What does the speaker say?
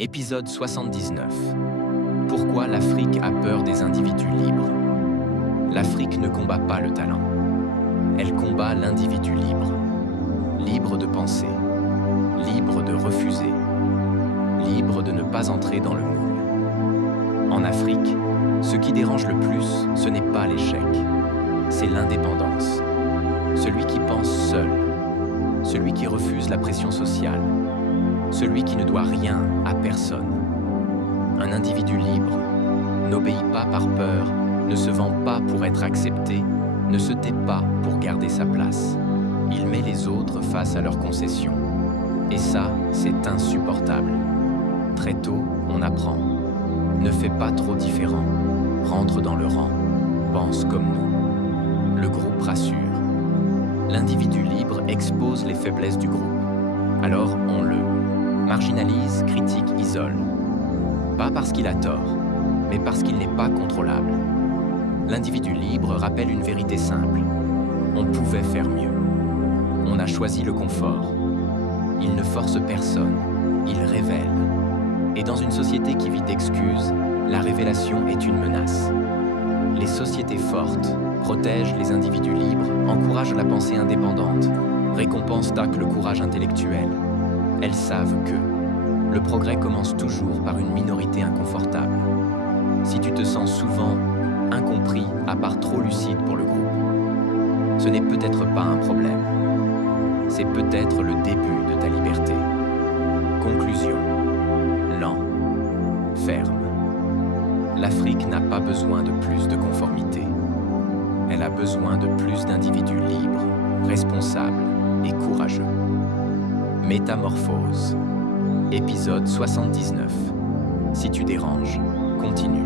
Épisode 79. Pourquoi l'Afrique a peur des individus libres? L'Afrique ne combat pas le talent. Elle combat l'individu libre. Libre de penser, libre de refuser, libre de ne pas entrer dans le moule. En Afrique, ce qui dérange le plus, ce n'est pas l'échec, c'est l'indépendance. Celui qui pense seul, celui qui refuse la pression sociale, celui qui ne doit rien à personne. Un individu libre n'obéit pas par peur, ne se vend pas pour être accepté, ne se tait pas pour garder sa place. Il met les autres face à leurs concessions. Et ça, c'est insupportable. Très tôt, on apprend. Ne fais pas trop différent. Rentre dans le rang. Pense comme nous. Le groupe rassure. L'individu libre expose les faiblesses du groupe. Alors on le marginalise, critique, isole. Pas parce qu'il a tort, mais parce qu'il n'est pas contrôlable. L'individu libre rappelle une vérité simple. On pouvait faire mieux. On a choisi le confort. Il ne force personne, il révèle. Et dans une société qui vit d'excuses, la révélation est une menace. Les sociétés fortes protègent les individus libres, encouragent la pensée indépendante, récompensent le courage intellectuel. Elles savent que le progrès commence toujours par une minorité inconfortable. Si tu te sens souvent incompris, à part trop lucide pour le groupe, ce n'est peut-être pas un problème. C'est peut-être le début de ta liberté. Conclusion. Lent. Ferme. L'Afrique n'a pas besoin de plus de conformité. Elle a besoin de plus d'individus libres, responsables et courageux. Métamorphose. Épisode 79. Si tu déranges, continue.